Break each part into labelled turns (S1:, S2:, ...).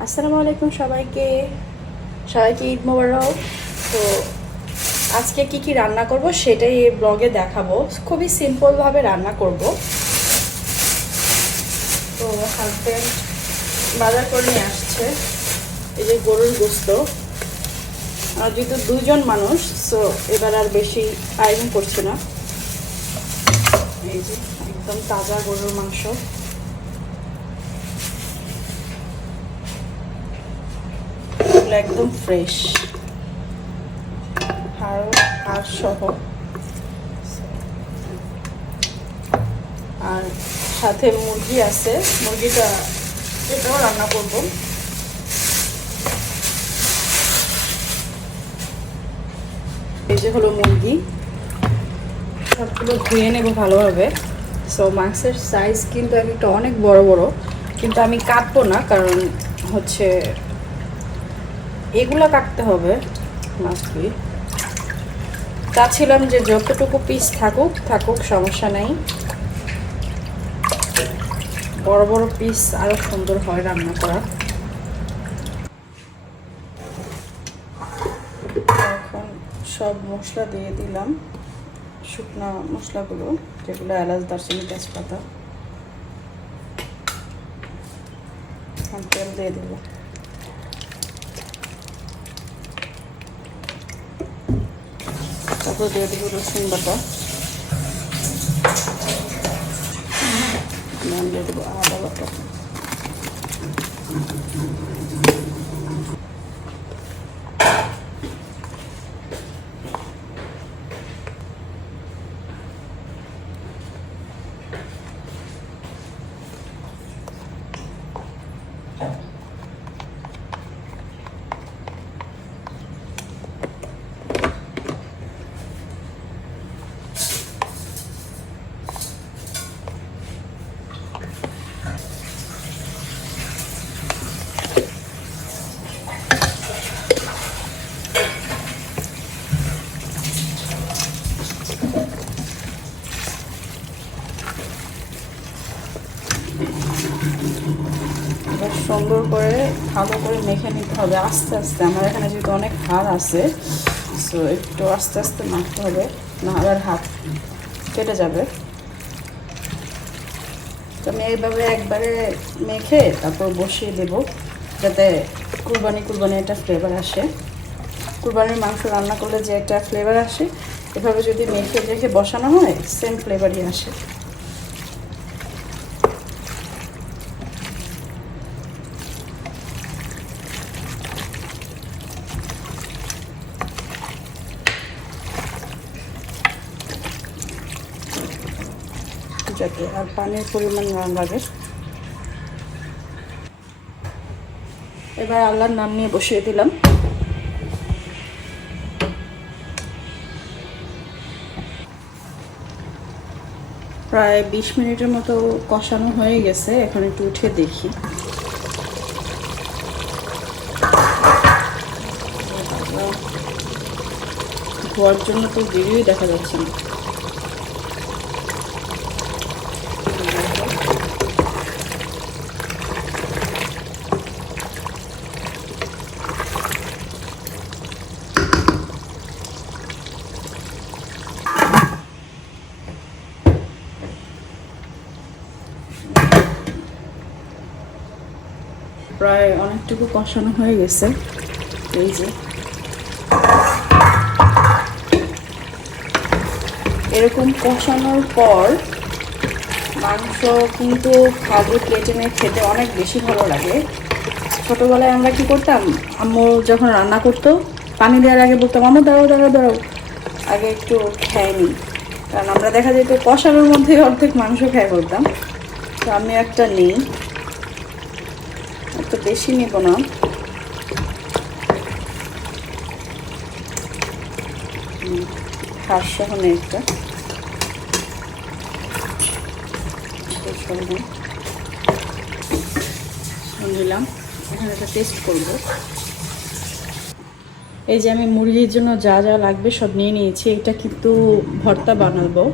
S1: আসসালামু আলাইকুম সবাইকে। সবাইকে ঈদ মোবারক। তো আজকে কি কি রান্না করব সেটাই এই ব্লগে দেখাবো। খুবই সিম্পলভাবে রান্না করব। তো হাজব্যান্ড বাজার করে নিয়ে আসছে। এই যে গরুর গোস্ত। আর যেহেতু দুজন মানুষ সো এবার আর বেশি আয়োজন করছে না। এই যে একদম তাজা গরুর মাংস। এগুলো একদম ফ্রেশ হাড় হাড় সহ। আর সাথে মুরগি আছে। মুরগিটা এটাও রান্না করব। এই যে হলো মুরগি। সবগুলো ধুয়ে নেব ভালোভাবে। সো মাংসের সাইজ কিন্তু এক একটা অনেক বড় বড়। কিন্তু আমি কাটবো না, কারণ হচ্ছে এগুলো কাটতে হবে। মাছগুলি চাচ্ছিলাম যে যতটুকু পিস থাকুক থাকুক, সমস্যা নেই। বড় বড় পিস আরও সুন্দর হয় রান্না করা। এখন সব মশলা দিয়ে দিলাম। শুকনো মশলাগুলো, যেগুলো এলাচ, দারচিনি, তেজপাতা। তেল দিয়ে দেবো তারপর দিয়ে দেবো রসুন বাটা নাম দিয়ে দেবো আদা বাটা এবার সুন্দর করে ভালো করে মেখে নিতে হবে, আস্তে আস্তে। আমার এখানে যেহেতু অনেক হাড় আছে সো একটু আস্তে আস্তে মাখতে হবে না আবার হাত কেটে যাবে। তো আমি এইভাবে একবারে মেখে তারপর বসিয়ে দেব, যাতে কুরবানি কুরবানি একটা ফ্লেভার আসে। কুরবানির মাংস রান্না করলে যে একটা ফ্লেভার আসে, এভাবে যদি মেখে রেখে বসানো হয় সেম ফ্লেভারই আসে। যাতে আর পানির পরিমাণ না লাগে। এবার আল্লাহর নাম নিয়ে বসিয়ে দিলাম। প্রায় বিশ মিনিটের মতো কষানো হয়ে গেছে, এখন একটু উঠে দেখি। ধোয়ার জন্য তো ভিডিওই দেখা যাচ্ছে না প্রায় অনেকটুকু কষানো হয়ে গেছে। এই যে। এরকম কষানোর পর মাংস কিন্তু খাব প্লেটে নিয়ে খেতে অনেক বেশি ভালো লাগে। ছোটোবেলায় আমরা কি করতাম? আম্মু যখন রান্না করতো, পানি দেওয়ার আগে বলতাম, আম্মু, দাঁড়াও দাঁড়াও দাঁড়াও। আগে একটু খেয়ে নিই কারণ আমরা দেখা যেত কষানোর মধ্যে অর্ধেক মাংস খেয়ে করতাম তো আমি একটা নিই। একটু বেশি নেব না। সহ নেই একটা। দিলাম। এখন একটা টেস্ট করব। এই যে আমি মুরগির জন্য যা যা লাগবে সব নিয়ে নিয়েছি। এটা কিন্তু ভর্তা বানাবো।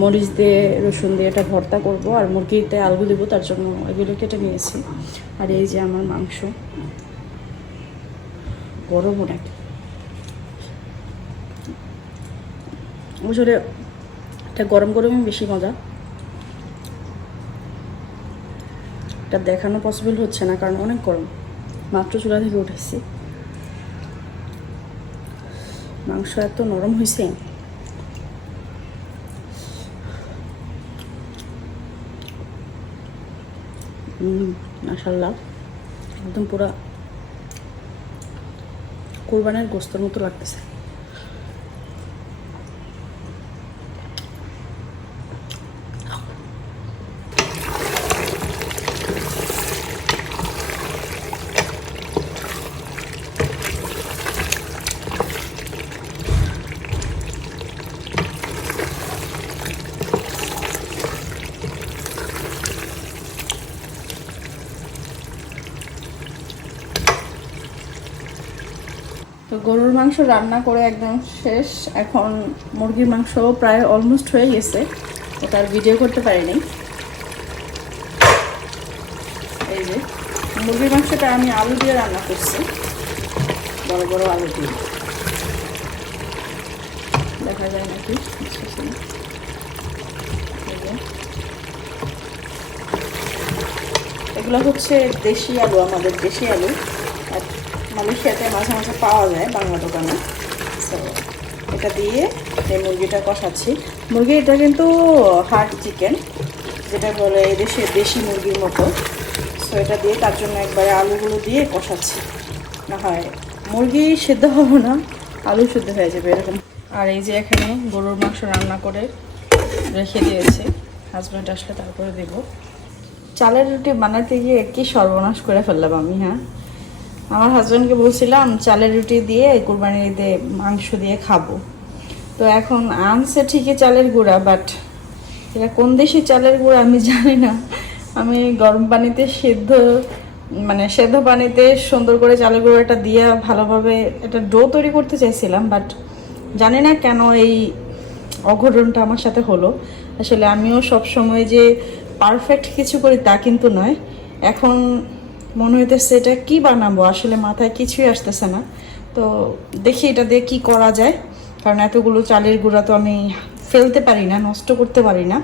S1: মরিচ দিয়ে, রসুন দিয়ে এটা ভর্তা করব। আর মুরগিতে আলু দেবো, তার জন্য এগুলো কেটে নিয়েছি। আর এই যে আমার মাংস। গরম অনেক। আসলে এটা গরম গরমই বেশি মজা। এটা দেখানো পসিবল হচ্ছে না কারণ অনেক গরম। মাত্র চুলা থেকে উঠেছি। মাংস এত নরম হয়েছে মাসাল্লাহ একদম পুরা কোরবানের গোস্তর মতো লাগতেছে। গরুর মাংস রান্না করে একদম শেষ। এখন মুরগির মাংস প্রায় অলমোস্ট হয়ে গেছে। ওটার ভিডিও করতে পারিনি। এই যে, মুরগির মাংসটা আমি আলু দিয়ে রান্না করছি। বড় বড় আলু দিয়ে। দেখা যায় নাকি? এগুলো হচ্ছে দেশি আলু, আমাদের দেশি আলু। মালয়েশিয়াতে মাঝে মাঝে পাওয়া যায় বাংলা দোকানে। তো এটা দিয়ে এই মুরগিটা কষাচ্ছি। মুরগি এটা কিন্তু হার্ড চিকেন যেটা বলে এদেশে দেশি মুরগির মতো। সো এটা দিয়ে তার জন্য একবারে আলুগুলো দিয়ে কষাচ্ছি। না হয় মুরগি সেদ্ধ হবে না, আলু সেদ্ধ হয়ে যাবে এরকম। আর এই যে এখানে গরুর মাংস রান্না করে রেখে দিয়েছে হাজব্যান্ড আসলে তারপরে দেবো। চালের রুটি বানাতে গিয়ে কি সর্বনাশ করে ফেললাম আমি হ্যাঁ? আমার হাজব্যান্ডকে বলছিলাম, চালের রুটি দিয়ে কুরবানি ঈদে মাংস দিয়ে খাব। তো এখন আনছে ঠিকই চালের গুঁড়া বাট এটা কোন দেশি চালের গুঁড়া আমি জানি না। আমি গরম পানিতে সেদ্ধ মানে সেদ্ধ পানিতে সুন্দর করে চালের গুঁড়োটা দিয়ে ভালোভাবে একটা ডো তৈরি করতে চাইছিলাম বাট জানি না কেন এই অঘটনটা আমার সাথে হলো। আসলে আমিও সব সময় যে পারফেক্ট কিছু করি তা কিন্তু নয়। এখন মনে হইতেছে এটা কি বানাবো? আসলে মাথায় কিছুই আসতেছে না। তো দেখি এটা দিয়ে কি করা যায়। কারণ এতগুলো চালের গুঁড়া তো আমি ফেলতে পারি না, নষ্ট করতে পারি না।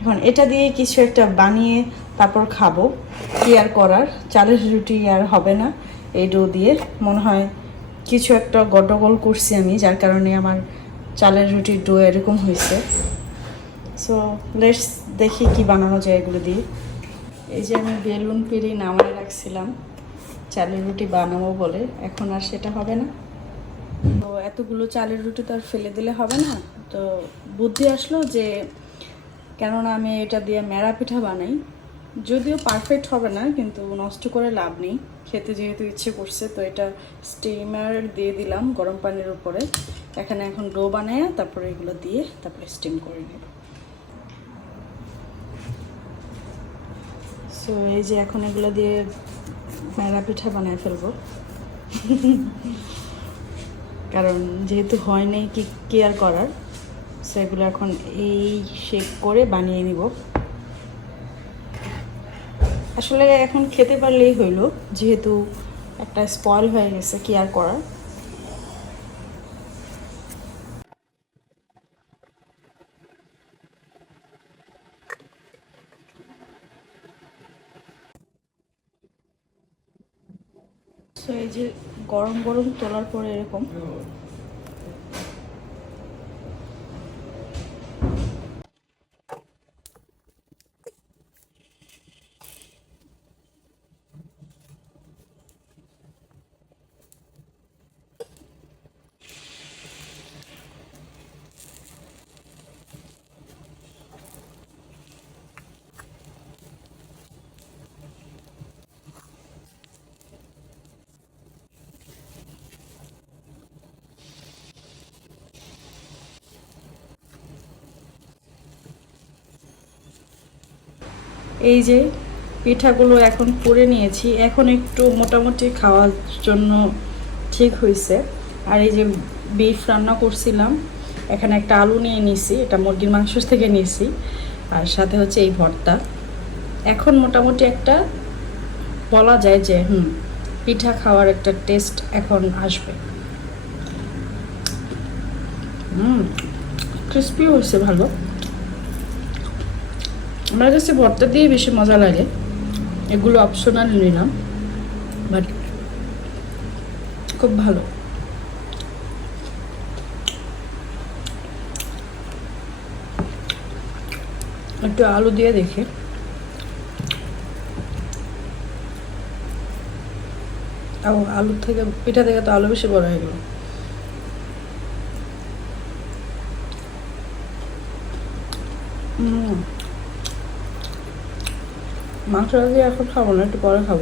S1: এখন এটা দিয়ে কিছু একটা বানিয়ে তারপর খাব। কি আর করার? চালের রুটি আর হবে না এই ডো দিয়ে। মনে হয় কিছু একটা গন্ডগোল করছি আমি, যার কারণে আমার চালের রুটির ডো এরকম হয়েছে সো লেটস দেখি কি বানানো যায় এগুলো দিয়ে। এই যে আমি বেলুন পেরে নামায় রাখছিলাম, চালের রুটি বানাবো বলে, এখন আর সেটা হবে না। তো এতগুলো চালের রুটি তো আর ফেলে দিলে হবে না। তো বুদ্ধি আসলো যে, কেননা আমি এটা দিয়ে মেরা পিঠা বানাই। যদিও পারফেক্ট হবে না, কিন্তু নষ্ট করে লাভ নেই। খেতে যেহেতু ইচ্ছে করছে, তো এটা স্টিমার দিয়ে দিলাম গরম পানির উপরে। এখানে এখন ডো বানায় তারপরে এগুলো দিয়ে তারপরে স্টিম করে নেব। সো এই যে এখন এগুলো দিয়ে মেরা পিঠা বানায় ফেলব। কারণ যেহেতু হয় নাই, কি কি আর করার? সেগুলো এখন এই শেক করে বানিয়ে নিব। আসলে এখন খেতে পারলেই হইল, যেহেতু একটা স্পয়েল হয়ে গেছে, কি আর করার সো এই যে গরম গরম তোলার পরে এরকম এই যে পিঠাগুলো এখন পুড়ে নিয়েছি, এখন একটু মোটামুটি খাওয়ার জন্য ঠিক হয়েছে আর এই যে বিফ রান্না করছিলাম, এখানে একটা আলু নিয়ে নিছি, এটা মুরগির মাংস থেকে নিয়েছি আর সাথে হচ্ছে এই ভর্তা। এখন মোটামুটি একটা বলা যায় যে, হুম, পিঠা খাওয়ার একটা টেস্ট এখন আসবে। হুম ক্রিস্পি হয়েছে ভালো। আমার কাছে ভর্তা দিয়ে বেশি মজা লাগে। এগুলো অপশনাল নিলাম বাট খুব ভালো। একটু আলু দিয়ে দেখি। ও আলু থেকে, পিঠা থেকে তো আলু বেশি বড় হয়ে গেল। উম। মাংস দিয়ে এখন খাব না একটু পরে খাব।